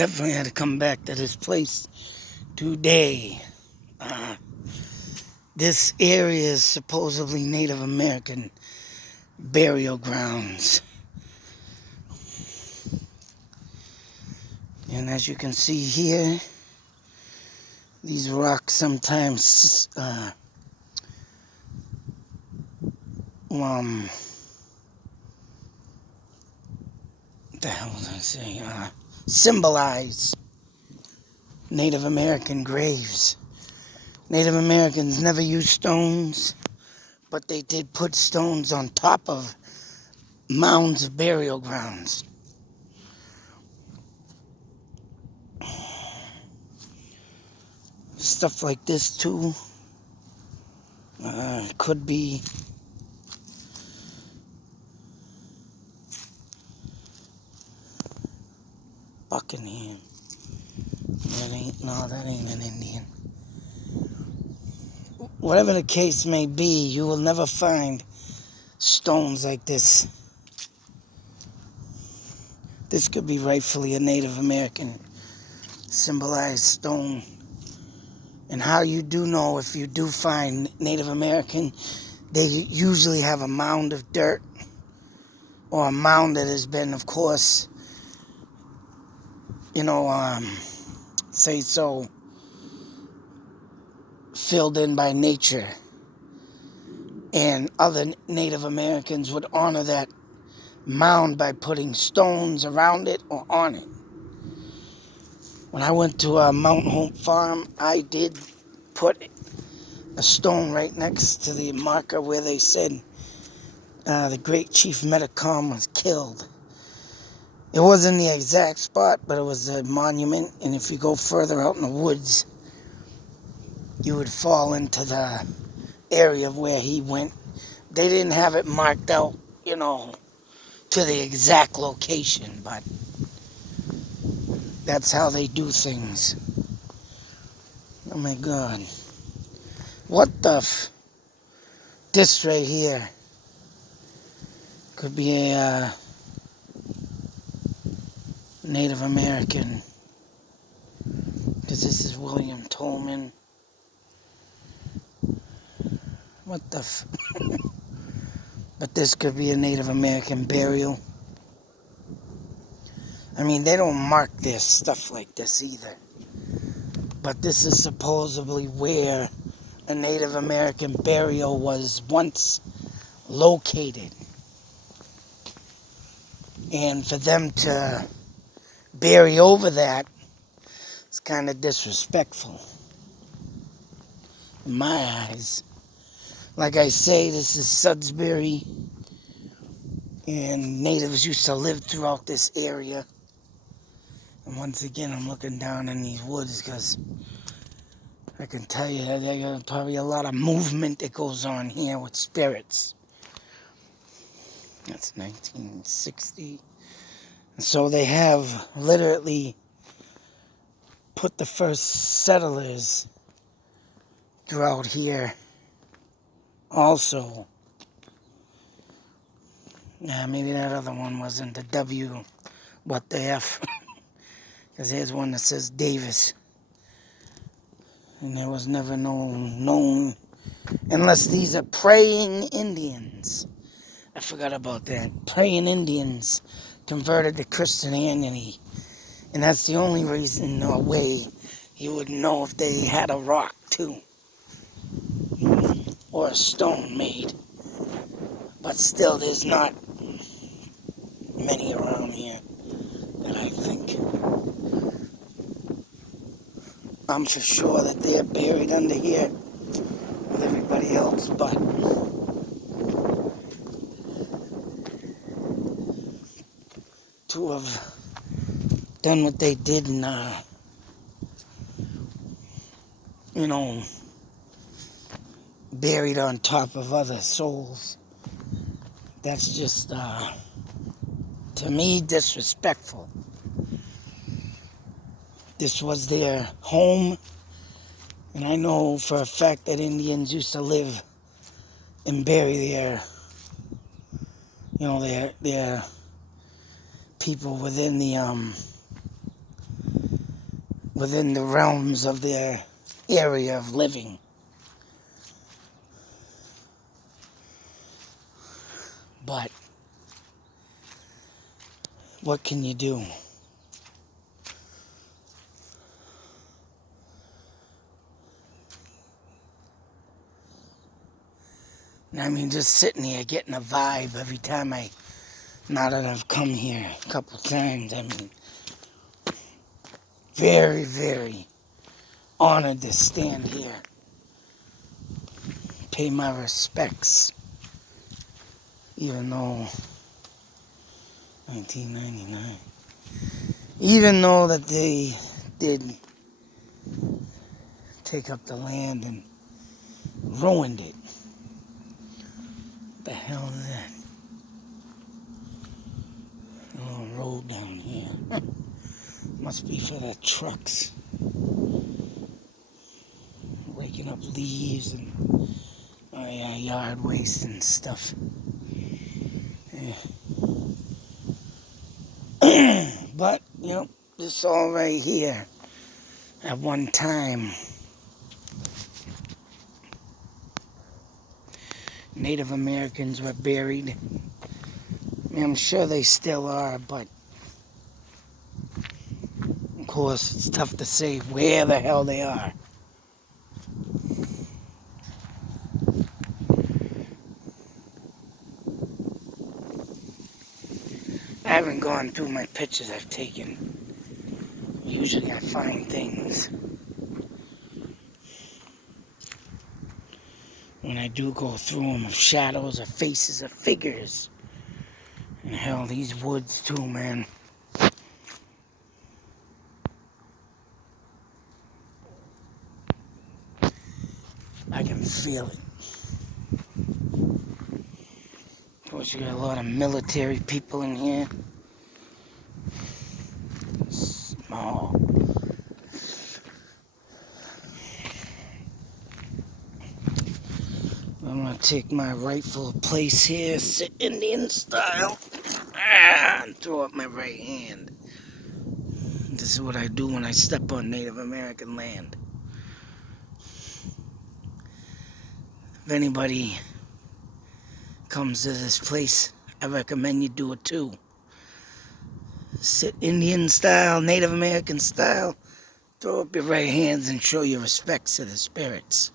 definitely had to come back to this place today. This area is supposedly Native American burial grounds. And as you can see here, these rocks sometimes, what the hell was I saying? Symbolize Native American graves. Native Americans never used stones, but they did put stones on top of mounds of burial grounds. Stuff like this too could be Buckingham. That ain't an Indian. Whatever the case may be, you will never find stones like this. This could be rightfully a Native American symbolized stone. And how you do know if you do find Native American, they usually have a mound of dirt or a mound that has been, of course, filled in by nature. And other Native Americans would honor that mound by putting stones around it or on it. When I went to Mount Hope Farm, I did put a stone right next to the marker where they said the great Chief Metacom was killed. It wasn't the exact spot, but it was a monument, and if you go further out in the woods, you would fall into the area of where he went. They didn't have it marked out, to the exact location, but that's how they do things. Oh my God. What the this right here could be a Native American, because this is William Tolman. What the But this could be a Native American burial. I mean, they don't mark their stuff like this either. But this is supposedly where a Native American burial was once located. And for them to bury over that is kind of disrespectful in my eyes. Like I say, this is Sudbury, and natives used to live throughout this area. And once again, I'm looking down in these woods because I can tell you there's probably a lot of movement that goes on here with spirits. That's 1960. And so they have literally put the first settlers throughout here also. Yeah, maybe that other one wasn't the W, what the F. Because here's one that says Davis. And there was never known, unless these are praying Indians. I forgot about that. Praying Indians converted to Christianity. And that's the only reason or way you would know if they had a rock too. Or a stone made. But still, there's not many around here that I think. I'm for sure that they're buried under here with everybody else, but to have done what they did and, buried on top of other souls, that's just, to me, disrespectful. This was their home, and I know for a fact that Indians used to live and bury their people within the within the realms of their area of living. But what can you do? I mean, just sitting here getting a vibe every time now that I've come here a couple times, I mean, very, very honored to stand here, pay my respects, even though 1999, even though that they did take up the land and ruined it. What the hell is that? A little road down here. Must be for the trucks. Raking up leaves and yard waste and stuff. Yeah. But, you know, this all right here. At one time, Native Americans were buried. I mean, I'm sure they still are, but of course it's tough to say where the hell they are. I haven't gone through my pictures I've taken. Usually I find things. When I do go through them, of shadows, of faces, of figures. And hell, these woods too, man. I can feel it. Of course, you got a lot of military people in here. Small. I'm gonna take my rightful place here, sit Indian style, and throw up my right hand. This is what I do when I step on Native American land. If anybody comes to this place, I recommend you do it too. Sit Indian style, Native American style, throw up your right hands and show your respects to the spirits.